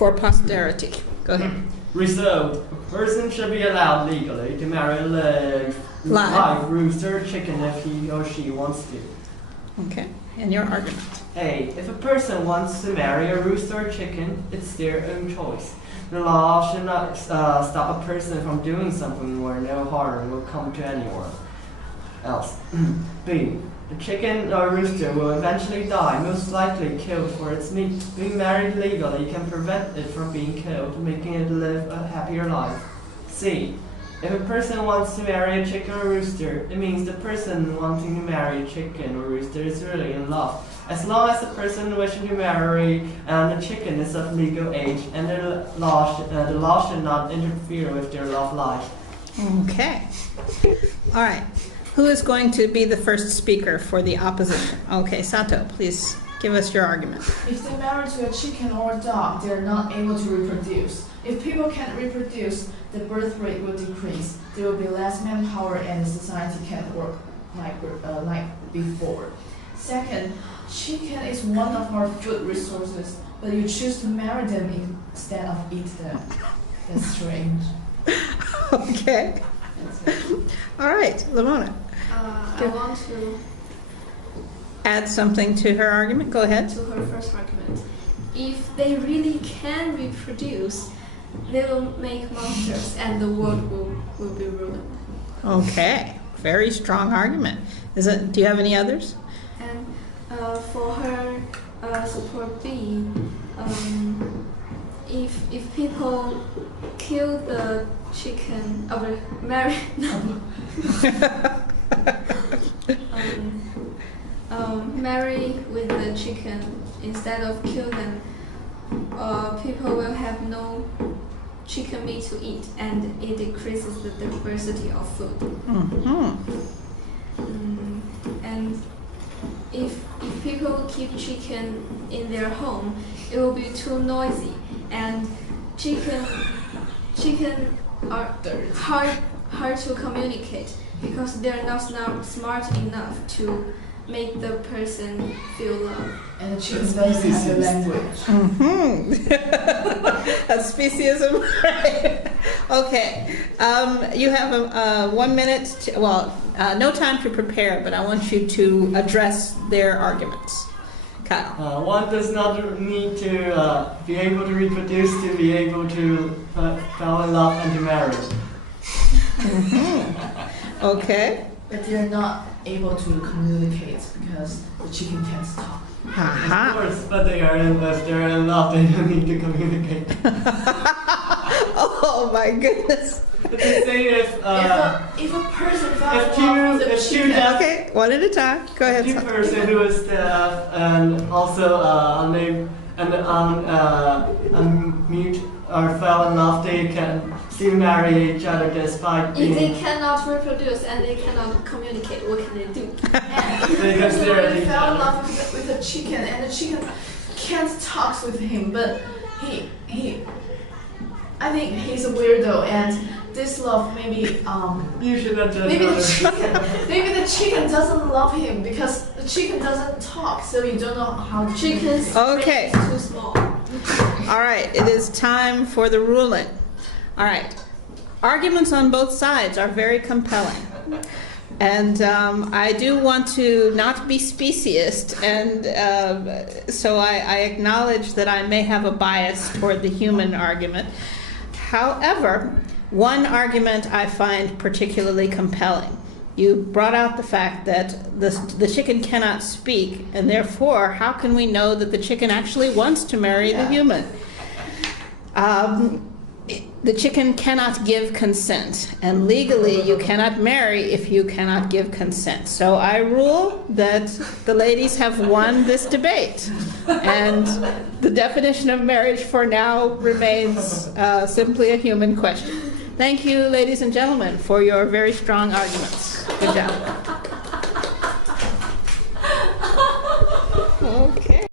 for posterity. Go ahead. Result: a person should be allowed legally to marry a live rooster chicken if he or she wants to. Okay, and your argument. A. If a person wants to marry a rooster or chicken, it's their own choice. The law should not stop a person from doing something where no harm will come to anyone else. B. The chicken or rooster will eventually die, most likely killed for its meat. Being married legally can prevent it from being killed, making it live a happier life. C. If a person wants to marry a chicken or rooster, it means the person wanting to marry a chicken or rooster is really in love. As long as the person wishing to marry the chicken is of legal age, and the law should not interfere with their love life. Okay. All right. Who is going to be the first speaker for the opposition? Okay, Sato, please give us your argument. If they marry to a chicken or a dog, they are not able to reproduce. If people can't reproduce, the birth rate will decrease. There will be less manpower and society can't work like before. Second, chicken is one of our food resources, but you choose to marry them instead of eat them. That's strange. Okay. All right, Lamona. I want to add something to her argument. Go ahead. to her first argument. If they really can reproduce, they will make monsters and the world will be ruined. Okay, very strong argument. Do you have any others? And for her support B, if people kill the chicken, marry marry with the chicken instead of kill them, people will have no chicken meat to eat, and it decreases the diversity of food. And if people keep chicken in their home, it will be too noisy, and chicken are hard to communicate because they're not smart enough to make the person feel love. And the chicken doesn't have a language. That's speciesism, right? Okay. You have 1 minute. No time to prepare, but I want you to address their arguments. Kyle. One does not need to be able to reproduce to be able to fall in love and to marry. Okay. But they're not able to communicate because the chicken can't talk. Of course, but if they're in love, they don't need to communicate. Oh my goodness. But the thing is, if a person falls in love with a chicken, okay, one at a time. Go ahead. Two person who is deaf and also mute or fell in love, they can still marry each other despite being. If they cannot reproduce and they cannot communicate, what can they do? and if a person fell in love with a chicken and the chicken can't talk with him, but I think he's a weirdo, and this love maybe You should not judge maybe the chicken doesn't love him because the chicken doesn't talk, so you don't know how the Chicken's Okay. brain is too small. All right, it is time for the ruling. All right, arguments on both sides are very compelling. And I do want to not be speciesist, and so I acknowledge that I may have a bias toward the human argument. However, one argument I find particularly compelling. You brought out the fact that the chicken cannot speak, and therefore, how can we know that the chicken actually wants to marry the human? The chicken cannot give consent, and legally you cannot marry if you cannot give consent. So I rule that the ladies have won this debate, and the definition of marriage for now remains simply a human question. Thank you, ladies and gentlemen, for your very strong arguments. Good job.